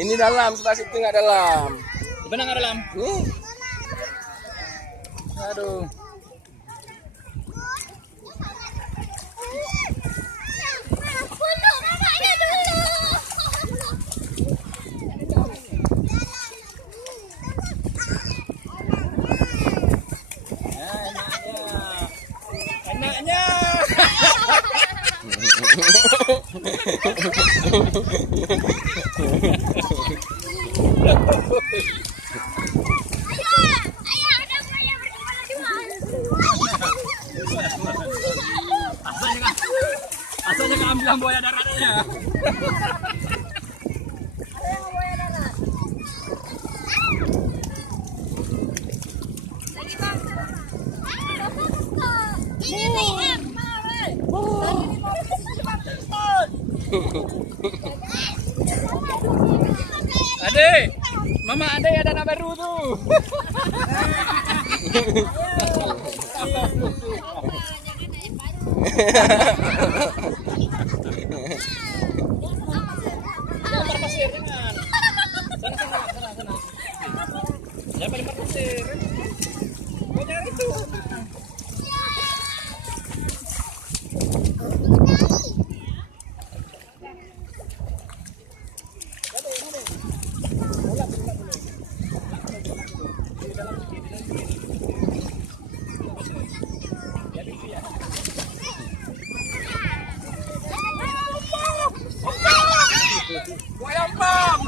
Ini dalam, sebelah situ nggak dalam. Benar nggak dalam? Nih. Aduh. Enaknya. Asalnya keambilan buaya daratnya. Ade, Mama Ade ada anak baru tuh. Lempar pasir dengan. Sana. Jangan lempar pasir. Kau jangan itu. Buaya pam.